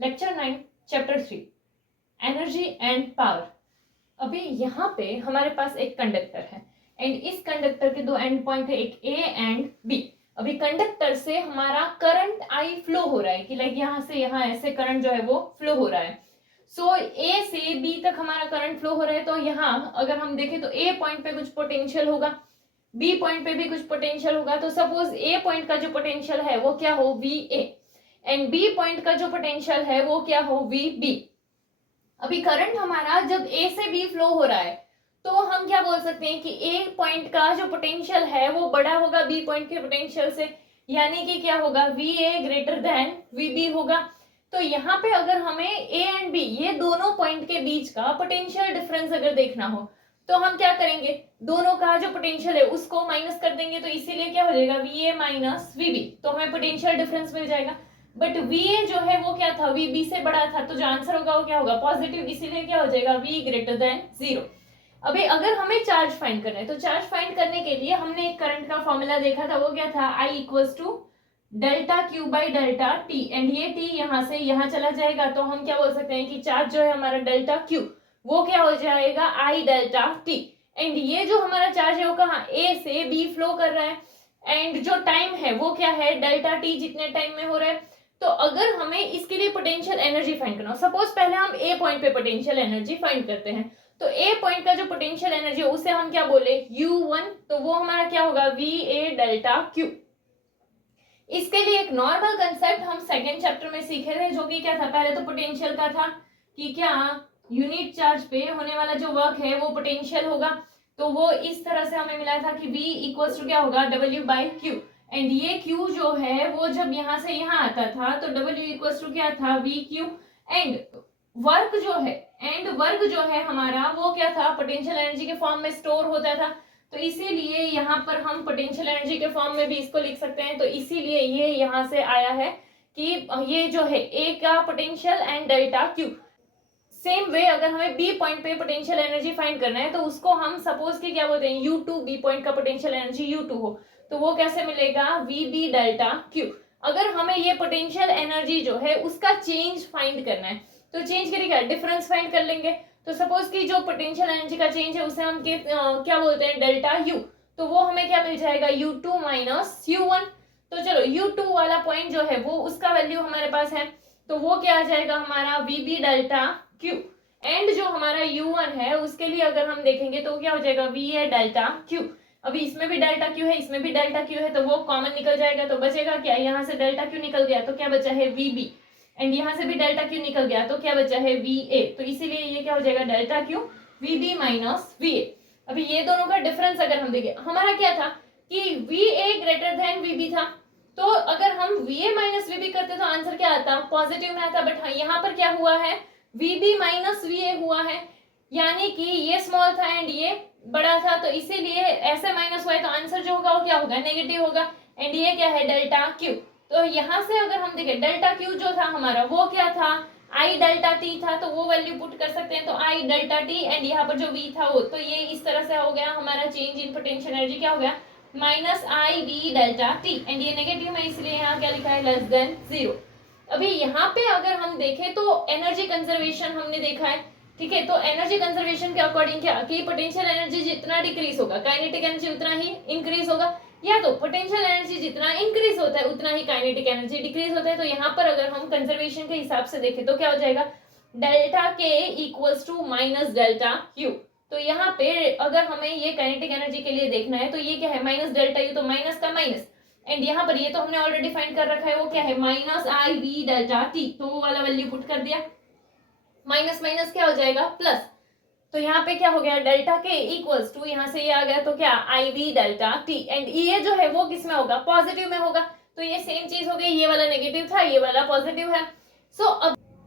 Lecture 9 chapter 3 energy and power. अभी यहाँ पे हमारे पास एक कंडक्टर है एंड इस कंडक्टर के दो एंड पॉइंट है, एक ए एंड बी। अभी कंडक्टर से हमारा करंट आई फ्लो हो रहा है कि लाइक यहाँ से यहाँ ऐसे करंट जो है वो फ्लो हो रहा है। सो ए से बी तक हमारा करंट फ्लो हो रहा है। तो यहाँ अगर हम देखें तो ए पॉइंट पे कुछ पोटेंशियल होगा, बी पॉइंट पे भी कुछ पोटेंशियल होगा। तो सपोज ए पॉइंट का जो पोटेंशियल है वो क्या हो, V A, and B point का जो पोटेंशियल है वो क्या हो, वी बी। अभी करंट हमारा जब ए से बी फ्लो हो रहा है तो हम क्या बोल सकते हैं कि ए पॉइंट का जो पोटेंशियल है वो बड़ा होगा बी पॉइंट के पोटेंशियल से, यानी कि क्या होगा, V A greater than V B होगा। तो यहाँ पे अगर हमें ए एंड बी ये दोनों पॉइंट के बीच का पोटेंशियल डिफरेंस अगर देखना हो तो हम क्या करेंगे, दोनों का जो पोटेंशियल है उसको माइनस कर देंगे। तो इसीलिए क्या हो जाएगा, V A minus V B, तो हमें पोटेंशियल डिफरेंस मिल जाएगा। बट वी ए जो है वो क्या था, वी बी से बड़ा था, तो जो आंसर होगा वो क्या होगा, पॉजिटिव, इसीलिए क्या हो जाएगा, वी ग्रेटर देन जीरो। अभी अगर हमें चार्ज फाइंड करना है तो चार्ज फाइंड करने के लिए हमने एक करंट का फॉर्मूला देखा था, वो क्या था, I equals to delta Q by delta T, and ये टी यहाँ से यहाँ चला जाएगा। तो हम क्या बोल सकते हैं कि चार्ज जो है हमारा डेल्टा क्यू वो क्या हो जाएगा, I डेल्टा टी। एंड ये जो हमारा चार्ज है वो कहाँ, ए से बी फ्लो कर रहा है, एंड जो टाइम है वो क्या है, डेल्टा टी जितने टाइम में हो रहा है। तो अगर हमें इसके लिए पोटेंशियल एनर्जी फाइंड करना हो, सपोज पहले हम ए पॉइंट पे पोटेंशियल एनर्जी फाइंड करते हैं, तो ए पॉइंट का जो पोटेंशियल एनर्जी है उसे हम क्या बोले, U1, तो वो हमारा क्या होगा, वी ए डेल्टा क्यू। इसके लिए एक नॉर्मल कंसेप्ट हम सेकेंड चैप्टर में सीखे थे, जो कि क्या था, पहले तो पोटेंशियल का था कि क्या यूनिट चार्ज पे होने वाला जो वर्क है वो पोटेंशियल होगा। तो वो इस तरह से हमें मिला था कि V इक्वल्स टू क्या होगा, W बाई क्यू, एंड ये Q जो है वो जब यहाँ से यहाँ आता था तो W इक्वल्स टू क्या था, V क्यू, एंड वर्क जो है हमारा वो क्या था, पोटेंशियल एनर्जी के फॉर्म में स्टोर होता था। तो इसीलिए यहाँ पर हम पोटेंशियल एनर्जी के फॉर्म में भी इसको लिख सकते हैं। तो इसीलिए ये यहाँ से आया है कि ये जो है ए का potential and delta Q. Same way अगर हमें बी पॉइंट पे पोटेंशियल एनर्जी फाइंड करना है तो उसको हम सपोज कि क्या बोलते हैं, U2, बी पॉइंट का पोटेंशियल एनर्जी U2 हो तो वो कैसे मिलेगा, VB डेल्टा क्यू। अगर हमें ये पोटेंशियल एनर्जी जो है उसका चेंज फाइंड करना है तो चेंज के लिए क्या, डिफरेंस फाइंड कर लेंगे। तो सपोज कि जो पोटेंशियल एनर्जी का चेंज है उसे हम क्या बोलते हैं, डेल्टा U, तो वो हमें क्या मिल जाएगा, U2 माइनस U1। तो चलो U2 वाला पॉइंट जो है वो उसका वैल्यू हमारे पास है, तो वो क्या आ जाएगा हमारा, VB डेल्टा क्यू। एंड जो हमारा U1 है उसके लिए अगर हम देखेंगे तो क्या हो जाएगा, VA डेल्टा क्यू। अभी इसमें भी डेल्टा क्यू है, इसमें भी डेल्टा क्यू है, तो वो कॉमन निकल जाएगा। तो बचेगा क्या, यहाँ से डेल्टा क्यू निकल गया तो क्या बचा है, VB, एंड यहाँ से भी डेल्टा क्यू निकल गया तो क्या बचा है, VA। तो इसीलिए ये क्या हो जाएगा, delta Q VB minus VA। अभी ये दोनों का डिफरेंस अगर हम देखें, हमारा क्या था कि VA ग्रेटर देन VB था, तो अगर हम VA माइनस VB करते तो आंसर क्या आता, पॉजिटिव में आता। बट हाँ, यहाँ पर क्या हुआ है, VB माइनस VA हुआ है, यानी कि ये स्मॉल था एंड ये बड़ा था, तो इसीलिए ऐसे माइनस हुआ है, तो आंसर जो होगा वो क्या होगा, नेगेटिव होगा। एंड ये क्या है, डेल्टा क्यू। तो यहाँ से अगर हम देखें डेल्टा क्यू जो था हमारा वो क्या था, I डेल्टा टी था, तो वो वैल्यू पुट कर सकते हैं, तो I डेल्टा टी, एंड यहाँ पर जो V था वो, तो ये इस तरह से हो गया हमारा चेंज इन पोटेंशियल एनर्जी, क्या हो गया, minus IV delta T, and ये नेगेटिव में इसलिए यहाँ क्या लिखा है, लेस देन जीरो। अभी यहाँ पे अगर हम देखें तो एनर्जी कंजर्वेशन हमने देखा है, ठीक है। तो एनर्जी कंजर्वेशन के अकॉर्डिंग क्या कि पोटेंशियल एनर्जी जितना डिक्रीज होगा काइनेटिक एनर्जी उतना ही इंक्रीज होगा, या तो पोटेंशियल एनर्जी जितना इंक्रीज होता है उतना ही काइनेटिक एनर्जी डिक्रीज होता है। तो यहाँ पर अगर हम कंजर्वेशन के हिसाब से देखें तो क्या हो जाएगा, delta K equals to minus delta Q. तो यहाँ पे अगर हमें ये काइनेटिक एनर्जी के लिए देखना है तो ये क्या है, माइनस डेल्टा यू, तो माइनस का माइनस, एंड यहाँ पर ये तो हमने ऑलरेडी फाइंड कर रखा है, वो क्या है, माइनस IV डेल्टा टी, तो वो वाला वैल्यू पुट कर दिया, माइनस माइनस क्या हो जाएगा, प्लस। तो यहाँ पे क्या हो गया, डेल्टा के इक्वल्स टू, यहाँ से ये आ गया तो क्या, IV डेल्टा टी, एंड ये जो है वो किस में होगा, पॉजिटिव में होगा। तो ये सेम चीज हो गई, ये वाला नेगेटिव था, ये वाला पॉजिटिव है। सो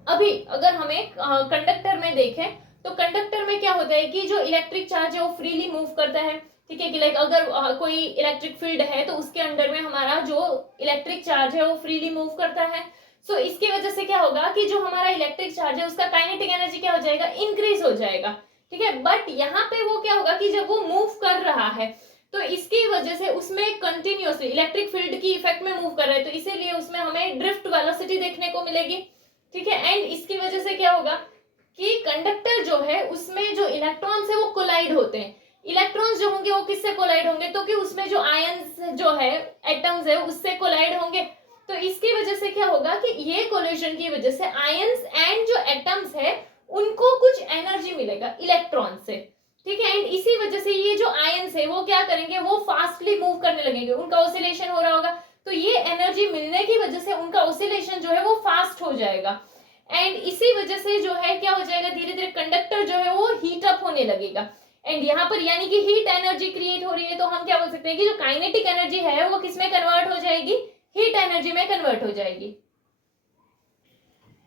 अभी अगर हमें कंडक्टर में देखें तो कंडक्टर में क्या होता है कि जो इलेक्ट्रिक चार्ज है वो फ्रीली मूव करता है, ठीक है, कि लाइक अगर कोई इलेक्ट्रिक फील्ड है तो उसके अंडर में हमारा जो इलेक्ट्रिक चार्ज है वो फ्रीली मूव करता है। सो इसकी वजह से क्या होगा कि जो हमारा इलेक्ट्रिक चार्ज है उसका काइनेटिक एनर्जी क्या हो जाएगा, इंक्रीज हो जाएगा, ठीक है। बट यहाँ पे वो क्या होगा कि जब वो मूव कर रहा है तो इसकी वजह से उसमें कंटिन्यूअसली इलेक्ट्रिक फील्ड की इफेक्ट में मूव कर रहा है, तो इसीलिए उसमें हमें ड्रिफ्ट वेलोसिटी देखने को मिलेगी, ठीक है। एंड इसकी वजह से क्या होगा कि कंडक्टर जो है उसमें जो इलेक्ट्रॉन्स है वो कोलाइड होते हैं। इलेक्ट्रॉन्स जो होंगे वो किससे कोलाइड होंगे, तो कि उसमें जो आयंस जो है, एटम्स है, उससे कोलाइड होंगे। तो इसकी वजह से क्या होगा कि ये कोलिजन की वजह से आयंस एंड जो एटम्स है उनको कुछ एनर्जी मिलेगा इलेक्ट्रॉन से, ठीक है। एंड इसी वजह से ये जो आयंस है वो क्या करेंगे, वो फास्टली मूव करने लगेंगे, उनका ऑसिलेशन हो रहा होगा, तो ये एनर्जी मिलने की वजह से उनका ऑसिलेशन जो है वो फास्ट हो जाएगा। एंड इसी वजह से जो है क्या हो जाएगा, धीरे धीरे कंडक्टर जो है वो हीट अप होने लगेगा। एंड यहाँ पर यानी कि हीट एनर्जी क्रिएट हो रही है, तो हम क्या बोल सकते हैं कि जो काइनेटिक एनर्जी है वो किसमें कन्वर्ट हो जाएगी, हीट एनर्जी में कन्वर्ट हो जाएगी।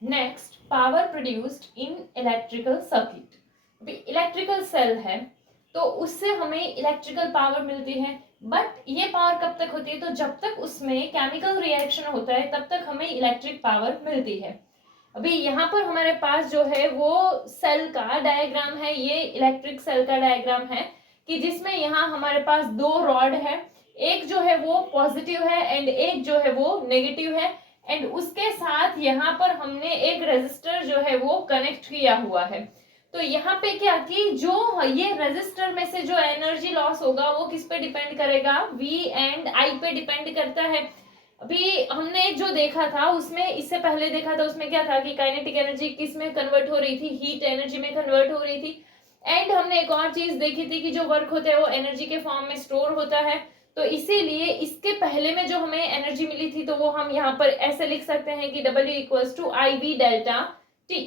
Next, power produced in electrical circuit. Electrical cell है तो उससे हमें इलेक्ट्रिकल पावर मिलती है, बट ये पावर कब तक होती है, तो जब तक उसमें केमिकल रिएक्शन होता है तब तक हमें इलेक्ट्रिक पावर मिलती है। अभी यहाँ पर हमारे पास जो है वो सेल का डायग्राम है, ये इलेक्ट्रिक सेल का डायग्राम है कि जिसमें यहाँ हमारे पास दो रॉड है, एक जो है वो पॉजिटिव है एंड एक जो है वो नेगेटिव है। एंड उसके साथ यहाँ पर हमने एक रेजिस्टर जो है वो कनेक्ट किया हुआ है। तो यहाँ पे क्या कि जो ये रेजिस्टर में से जो एनर्जी लॉस होगा वो किस पे डिपेंड करेगा, V एंड I पे डिपेंड करता है। अभी हमने जो देखा था उसमें, इससे पहले देखा था उसमें क्या था कि काइनेटिक एनर्जी किस में कन्वर्ट हो रही थी, हीट एनर्जी में कन्वर्ट हो रही थी। एंड हमने एक और चीज देखी थी कि जो वर्क होता है वो एनर्जी के फॉर्म में स्टोर होता है। तो इसीलिए इसके पहले में जो हमें एनर्जी मिली थी तो वो हम यहाँ पर ऐसे लिख सकते हैं कि W equals to IV delta T।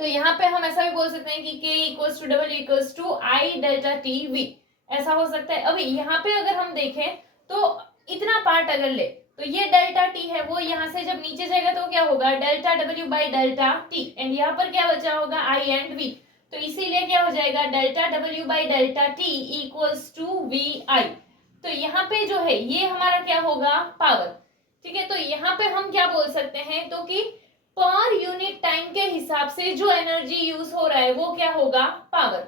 तो यहाँ पे हम ऐसा भी बोल सकते हैं कि K equals to W equals to I delta T V, ऐसा हो सकता है। अभी यहाँ पे अगर हम देखें तो इतना पार्ट अगर ले तो ये डेल्टा T है वो यहाँ से जब नीचे जाएगा तो क्या होगा, delta W by delta T। And यहाँ पर क्या बचा होगा, I एंड V। तो इसीलिए क्या हो जाएगा, delta W by delta T equals to VI। तो यहाँ पे जो है ये हमारा क्या होगा, पावर, ठीक है। तो यहाँ पे हम क्या बोल सकते हैं, तो कि पर यूनिट टाइम के हिसाब से जो एनर्जी यूज हो रहा है वो क्या होगा, पावर।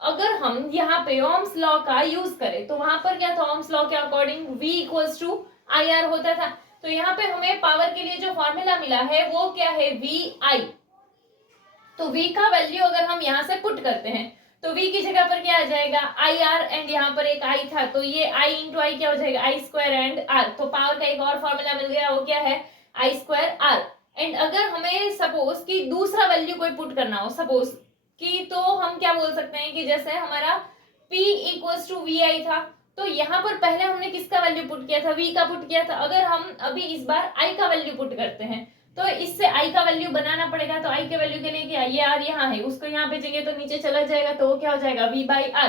अगर हम यहाँ पे ओम्स लॉ का यूज करें तो वहां पर क्या था, ओम्स लॉ के according V equals to IR होता था। तो यहाँ पे हमें पावर के लिए जो फॉर्मूला मिला है वो क्या है, VI। तो V का वैल्यू अगर हम यहाँ से पुट करते हैं तो V की जगह पर क्या आ जाएगा, IR। एंड यहाँ पर एक I था तो ये I इंटू आई क्या हो जाएगा, I स्क्वायर एंड R। तो पावर का एक और फॉर्मूला मिल गया, वो क्या है, I स्क्वायर R। एंड अगर हमें सपोज कि दूसरा वैल्यू कोई पुट करना हो सपोज कि, तो हम क्या बोल सकते हैं कि जैसे हमारा P इक्वल्स टू VI था, तो यहाँ पर पहले हमने किसका वैल्यू पुट किया था, V का पुट किया था। अगर हम अभी इस बार I का वैल्यू पुट करते हैं तो इससे I का वैल्यू बनाना पड़ेगा। तो I के वैल्यू के लिए क्या, ये R यहाँ है, उसको यहाँ भेजेंगे तो नीचे चला जाएगा, तो वो क्या हो जाएगा, V बाई R।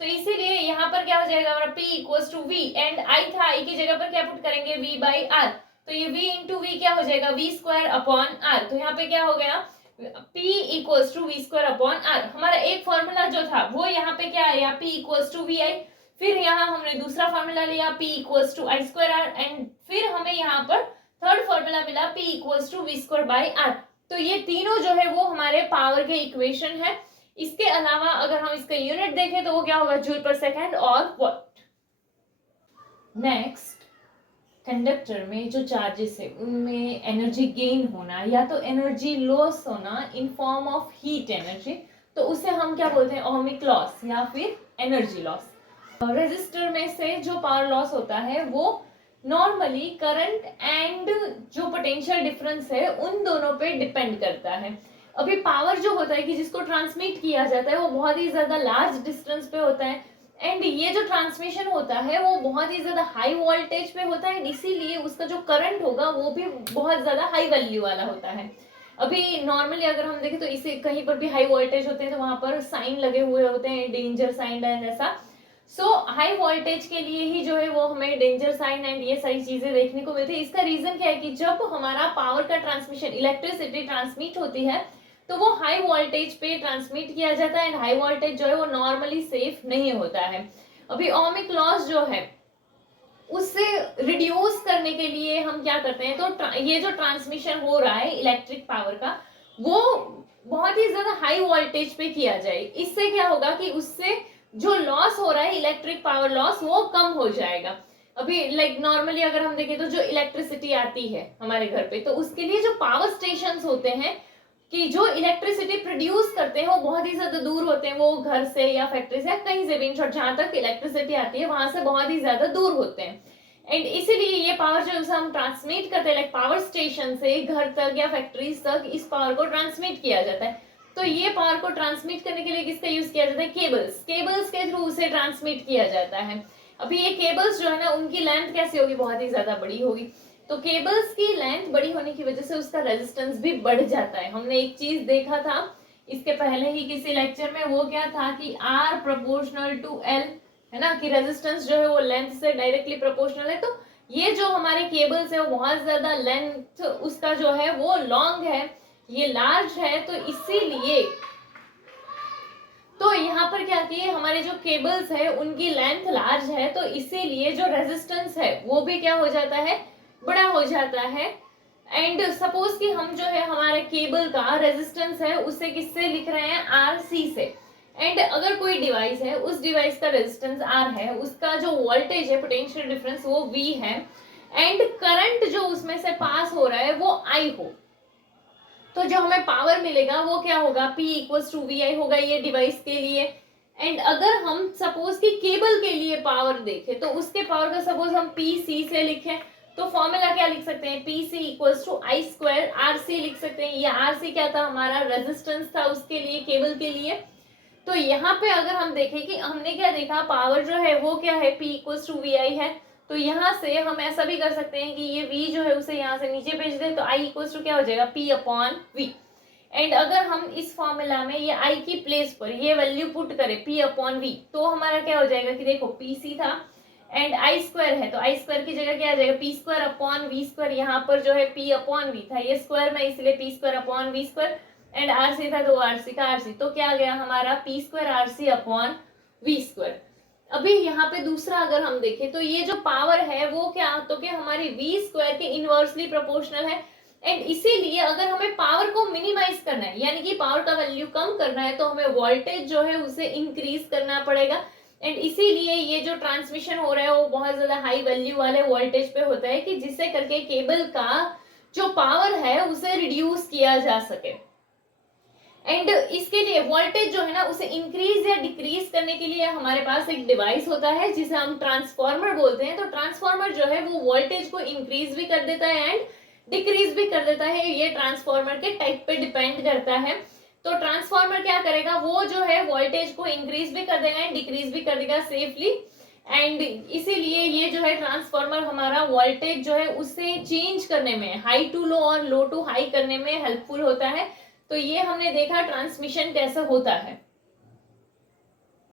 तो इसीलिए यहाँ पर क्या हो जाएगा हमारा P equals to V and I था, I की जगह पर क्या पुट करेंगे, V बाई R। तो ये V इंटू V क्या हो जाएगा, V स्क्वायर अपॉन R। तो यहाँ पे क्या हो गया, P equals to V square upon R। हमारा एक फॉर्मूला जो था वो यहाँ पे क्या आया, P इक्वल्स टू VI। फिर यहाँ हमने दूसरा फॉर्मूला लिया P equals to I square R। And फिर हमें यहाँ पर थर्ड फॉर्मूला मिला P equals to V square by R। तो ये तीनों जो है वो हमारे पावर के इक्वेशन है। इसके अलावा अगर हम इसका यूनिट देखें तो वो क्या होगा, जूल पर सेकेंड और वॉट। नेक्स्ट, कंडक्टर में जो चार्जेस है उनमें एनर्जी गेन होना या तो एनर्जी लॉस होना in form of heat energy, तो उसे हम क्या बोलते हैं, ओमिक लॉस या फिर एनर्जी लॉस। रेजिस्टर में से जो पावर लॉस होता है वो नॉर्मली करंट एंड जो पोटेंशियल डिफरेंस है उन दोनों पे डिपेंड करता है। अभी पावर जो होता है कि जिसको ट्रांसमिट किया जाता है वो बहुत ही ज्यादा लार्ज डिस्टेंस पे होता है। एंड ये जो ट्रांसमिशन होता है वो बहुत ही ज्यादा हाई वोल्टेज पे होता है, इसीलिए उसका जो करंट होगा वो भी बहुत ज्यादा हाई वैल्यू वाला होता है। अभी नॉर्मली अगर हम देखें तो इसे कहीं पर भी हाई वोल्टेज होते हैं तो वहां पर साइन लगे हुए होते हैं, डेंजर साइन एंड ऐसा। सो हाई वोल्टेज के लिए ही जो है वो हमें डेंजर साइन एंड ये सारी चीजें देखने को मिलती है। इसका रीजन क्या है कि जब हमारा पावर का ट्रांसमिशन, इलेक्ट्रिसिटी ट्रांसमिट होती है तो वो हाई वोल्टेज पे ट्रांसमिट किया जाता है एंड हाई वोल्टेज जो है वो नॉर्मली सेफ नहीं होता है। अभी ओमिक लॉस जो है उससे रिड्यूस करने के लिए हम क्या करते हैं, तो ये जो ट्रांसमिशन हो रहा है इलेक्ट्रिक पावर का वो बहुत ही ज्यादा हाई वोल्टेज पे किया जाए। इससे क्या होगा कि उससे जो लॉस हो रहा है इलेक्ट्रिक पावर लॉस वो कम हो जाएगा। अभी लाइक नॉर्मली अगर हम देखें तो जो इलेक्ट्रिसिटी आती है हमारे घर पे, तो उसके लिए जो पावर स्टेशन होते हैं कि जो इलेक्ट्रिसिटी प्रोड्यूस करते हैं वो बहुत ही ज्यादा दूर होते हैं, वो घर से या फैक्ट्री से या कहीं से भी, इन शॉर्ट जहां तक इलेक्ट्रिसिटी आती है वहां से बहुत ही ज्यादा दूर होते हैं। एंड इसीलिए ये पावर जो है हम ट्रांसमिट करते हैं लाइक पावर स्टेशन से घर तक या फैक्ट्रीज तक, इस पावर को ट्रांसमिट किया जाता है। तो ये पावर को ट्रांसमिट करने के लिए किसका यूज किया जाता है? केबल्स। केबल्स के थ्रू उसे ट्रांसमिट किया जाता है। अभी ये केबल्स जो है ना, उनकी लेंथ कैसी होगी? बहुत ही ज्यादा बड़ी होगी। तो केबल्स की लेंथ बड़ी होने की वजह से उसका रेजिस्टेंस भी बढ़ जाता है। हमने एक चीज देखा था इसके पहले ही किसी लेक्चर में, वो क्या था कि R प्रोपोर्शनल टू L, है ना, कि रेजिस्टेंस जो है वो लेंथ से डायरेक्टली प्रोपोर्शनल है। तो ये जो हमारे केबल्स है वो बहुत ज्यादा लेंथ उसका जो है वो लॉन्ग है, ये लार्ज है, तो इसीलिए तो यहाँ पर क्या किए, हमारे जो केबल्स है उनकी लेंथ लार्ज है, तो इसीलिए जो रेजिस्टेंस है वो भी क्या हो जाता है? बड़ा हो जाता है। एंड सपोज कि हम जो है हमारे केबल का रेजिस्टेंस है उसे किससे लिख रहे हैं? RC से। एंड अगर कोई डिवाइस है, उस डिवाइस का रेजिस्टेंस R है, उसका जो वोल्टेज है पोटेंशियल डिफरेंस वो V है, एंड करंट जो उसमें से पास हो रहा है वो I हो, तो जो हमें पावर मिलेगा वो क्या होगा? P इक्वल्स टू VI होगा ये डिवाइस के लिए। एंड अगर हम सपोज कि केबल के लिए पावर देखें तो उसके पावर का सपोज हम PC से लिखें, तो फॉर्मूला क्या लिख सकते हैं? PC equals to I square RC लिख सकते हैं। ये RC क्या था? हमारा रेजिस्टेंस था उसके लिए, केबल के लिए। तो यहाँ पे अगर हम देखें कि हमने क्या देखा, पावर जो है वो क्या है? P इक्वल्स टू VI है। तो यहाँ से हम ऐसा भी कर सकते हैं कि ये V जो है उसे यहाँ से नीचे भेज दें, तो I इक्वल्स टू क्या हो जाएगा? P upon V। एंड अगर हम इस फॉर्मूला में ये I की प्लेस पर ये वैल्यू पुट करें P अपॉन V, तो हमारा क्या हो जाएगा कि देखो PC था एंड I स्क्वायर है, तो I स्क्वायर की जगह क्या आ जाएगा? P square upon V square. यहाँ पर जो है P अपॉन V था, ये स्क्वायर में इसलिए P square upon V square, and RC था तो RC का RC, तो क्या आ गया हमारा? P square RC upon V square. अभी यहाँ पे दूसरा अगर हम देखें तो ये जो पावर है वो क्या, तो क्या हमारी V स्क्वायर के इनवर्सली प्रोपोर्शनल है। एंड इसीलिए अगर हमें पावर को मिनिमाइज करना है, यानी कि पावर का वैल्यू कम करना है, तो हमें वोल्टेज जो है उसे इंक्रीज करना पड़ेगा। एंड इसीलिए ये जो ट्रांसमिशन हो रहा है वो बहुत ज्यादा हाई वैल्यू वाले वोल्टेज पे होता है, कि जिससे करके केबल का जो पावर है उसे रिड्यूस किया जा सके। एंड इसके लिए वोल्टेज जो है ना उसे इंक्रीज या डिक्रीज करने के लिए हमारे पास एक डिवाइस होता है जिसे हम ट्रांसफार्मर बोलते हैं। तो ट्रांसफार्मर जो है वो वोल्टेज को इंक्रीज भी कर देता है एंड डिक्रीज भी कर देता है, ये ट्रांसफार्मर के टाइप पे डिपेंड करता है। तो ट्रांसफार्मर क्या करेगा, वो जो है वोल्टेज को इंक्रीज भी कर देगा एंड डिक्रीज भी कर देगा सेफली। एंड इसीलिए ये जो है ट्रांसफार्मर हमारा वोल्टेज जो है उसे चेंज करने में, हाई टू लो और लो टू हाई करने में हेल्पफुल होता है। तो ये हमने देखा ट्रांसमिशन कैसे होता है।